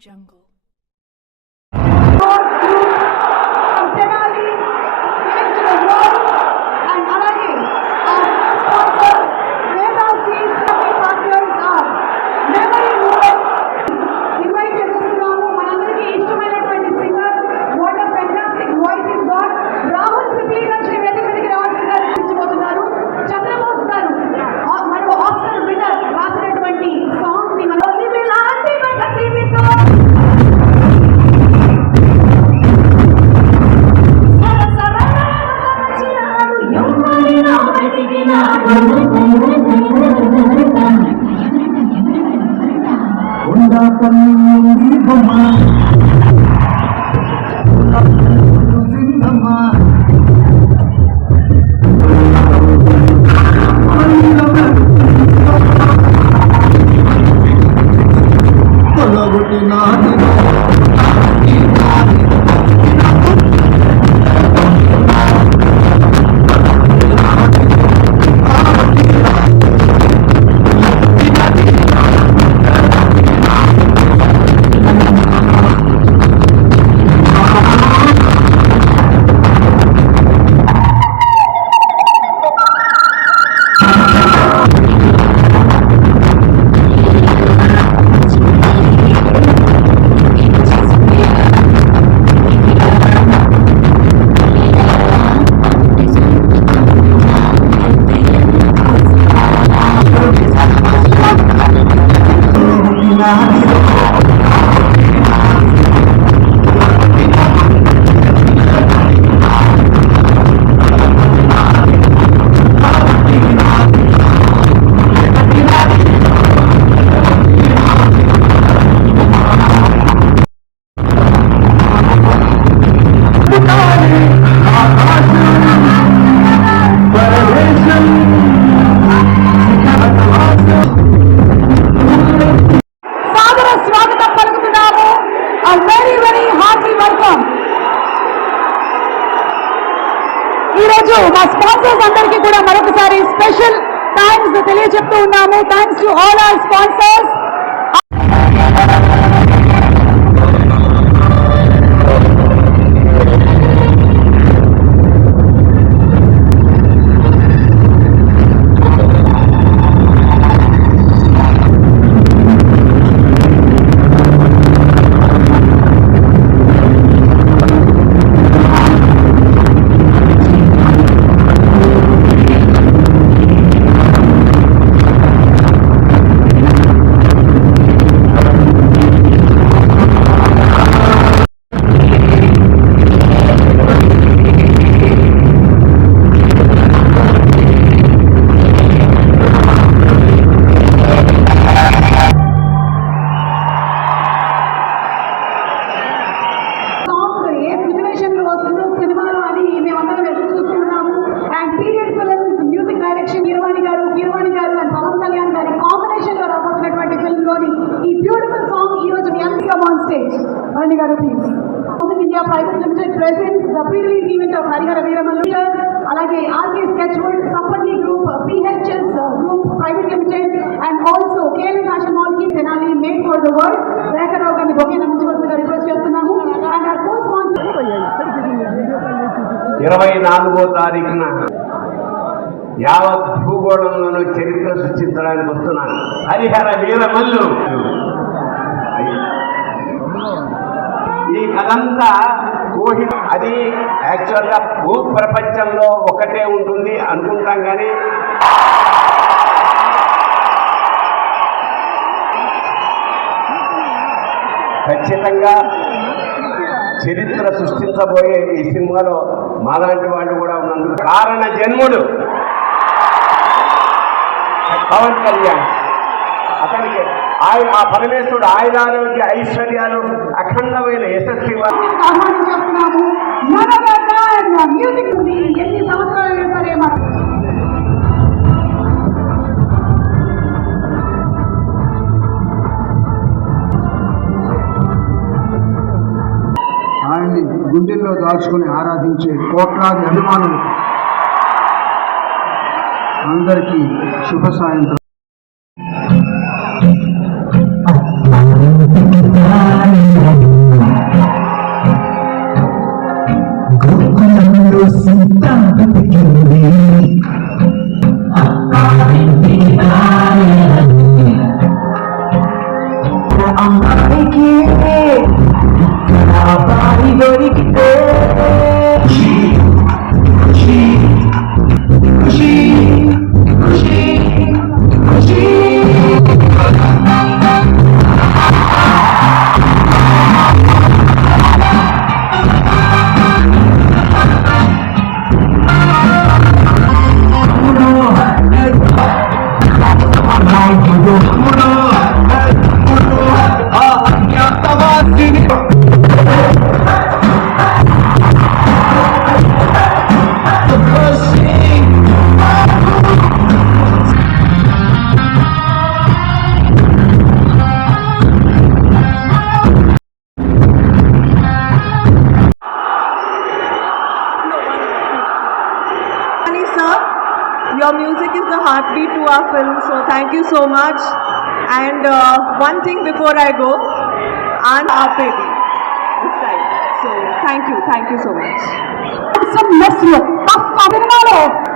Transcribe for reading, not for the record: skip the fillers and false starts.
Jungle. ఈరోజు మా స్పాన్సర్స్ అందరికీ కూడా మరొకసారి స్పెషల్ థ్యాంక్స్ తెలియజెప్తూ ఉన్నాము. Thanks to all our sponsors. India Private Limited presents the pre-release event of Harihara Veeramallu, alage RK Sketchwood, Sampati Group, PHS Group Private Limited, and also KLM Fashion Mall Ki Tenali Made for the World. Rekharao Gandhi Bhogya Namichvalsiga request chestunnamo, and our co-sponsor 24వ తారీఖున యావత్ భూగోళంలోనూ చరిత్ర సృష్టించడానికి వస్తున్న హరిహర వీరమల్లు. ఈ కథంతా అది యాక్చువల్గా భూ ప్రపంచంలో ఒకటే ఉంటుంది అనుకుంటాం, కానీ ఖచ్చితంగా చరిత్ర సృష్టించబోయే ఈ సినిమాలో మాలాంటి వాళ్ళు కూడా ఉన్నందుకు కారణ జన్ముడు పవన్ కళ్యాణ్. అతనికి ఆ పరమేశ్వరుడు ఆయురారోగ్య ఐశ్వర్యాలు అఖండమైన యశస్వి ఆహ్వానించేస్తున్నాము. మ్యూజిక్ ఎన్ని సంవత్సరాలు సరే ఆయన్ని గుండెల్లో దాచుకుని ఆరాధించే కోట్లాది అభిమానులు అందరికీ శుభ సాయంత్రం. is the heartbeat to our film, so thank you so much. And one thing before I go, and Apedi this time. So thank you so much. Some mess here.